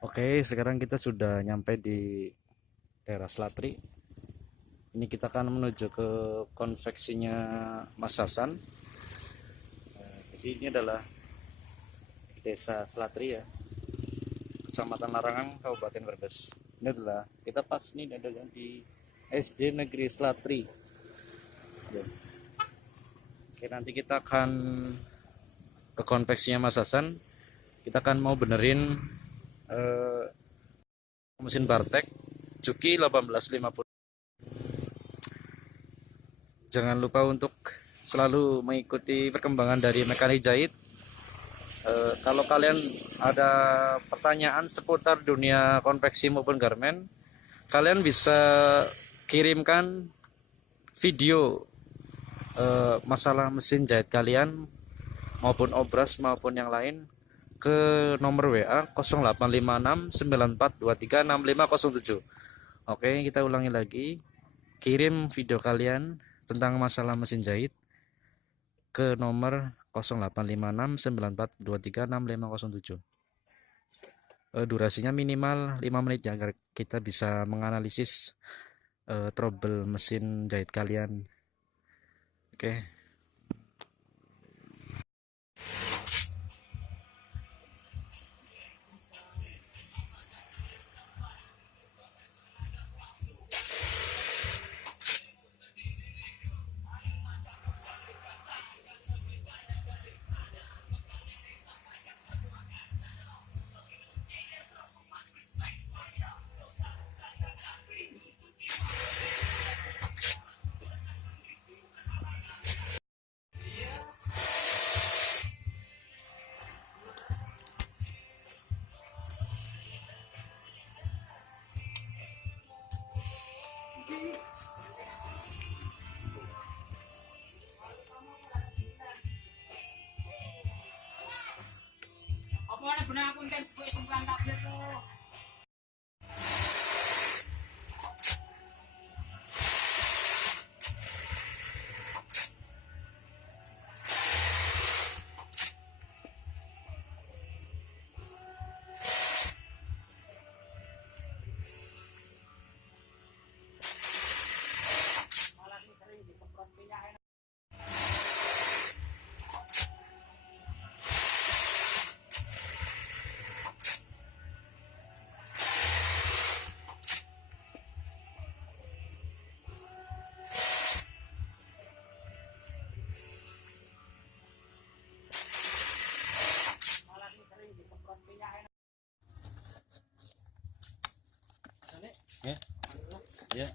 Oke, sekarang kita sudah nyampe di daerah Slatri. Ini kita akan menuju ke konveksinya Mas Hasan. Jadi ini adalah desa Slatri ya, Kecamatan Larangan, Kabupaten Brebes. Ini adalah kita pas ini adalah di SD Negeri Slatri. Ya. Oke, nanti kita akan ke konveksinya Mas Hasan. Kita akan mau benerin eh, mesin Bartek Juki 1850. Jangan lupa untuk selalu mengikuti perkembangan dari mekanik jahit. Kalau kalian ada pertanyaan seputar dunia konveksi maupun garmen, kalian bisa kirimkan video masalah mesin jahit kalian maupun obras maupun yang lain ke nomor WA 085694236507. Oke, kita ulangi lagi. Kirim video kalian tentang masalah mesin jahit ke nomor 085694236507. Durasinya minimal 5 menit ya, agar kita bisa menganalisis trouble mesin jahit kalian. Oke. Apa ana benar aku enten sebut sembilan tablet tuh. Malah sering disemprot minyak. Malah sering disemprot minyak. Ya. Ya.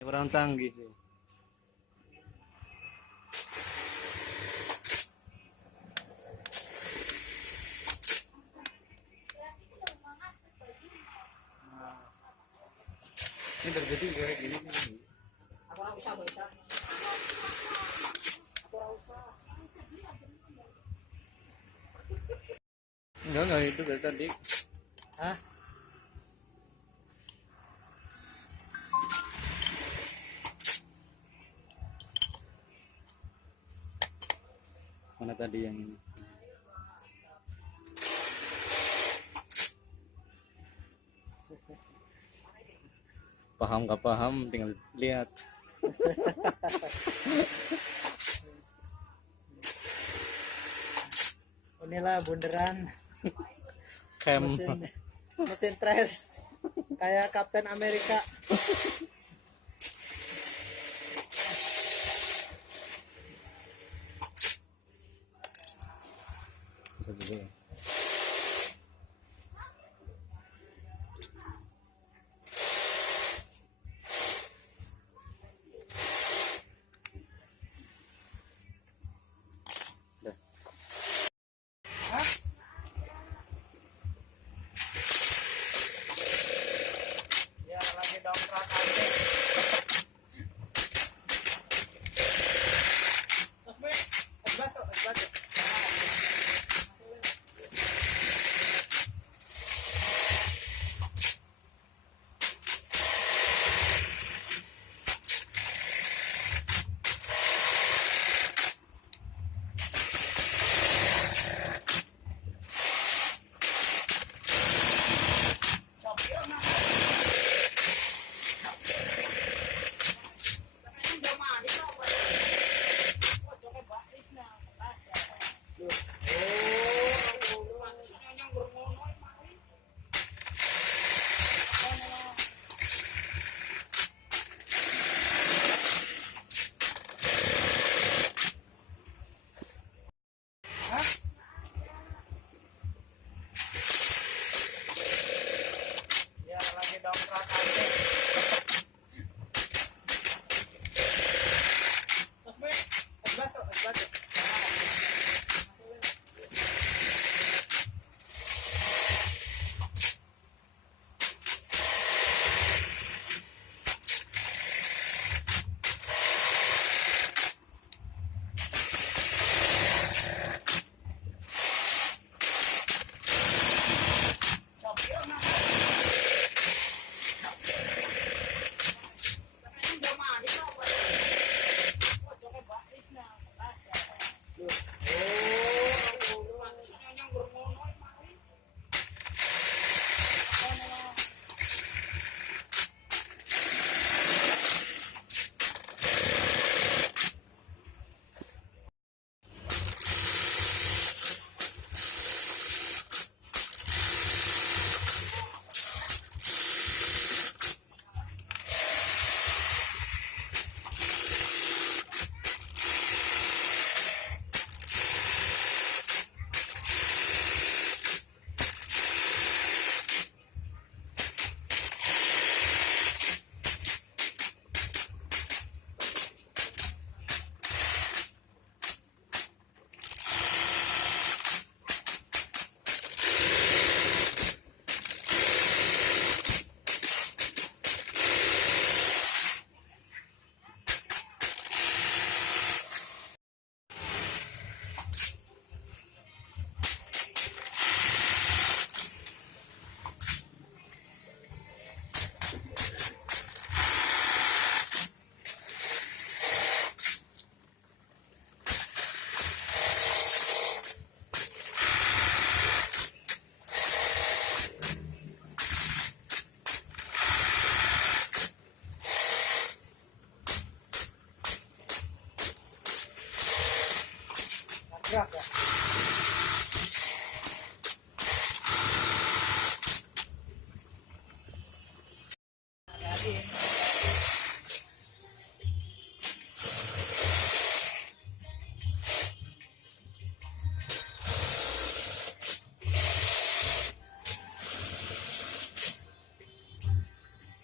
Kurang canggih sih. Ini terjadi kayak gini nih. Aku ora usah, bisa. Aku ora usah. Enggak itu dari tadi. Hah? Mana tadi yang ini? Paham nggak paham tinggal lihat. Inilah bunderan Cam. mesin trash kayak Kapten Amerika. Bisa juga ya. Dah. gerak ya. Hati-hati.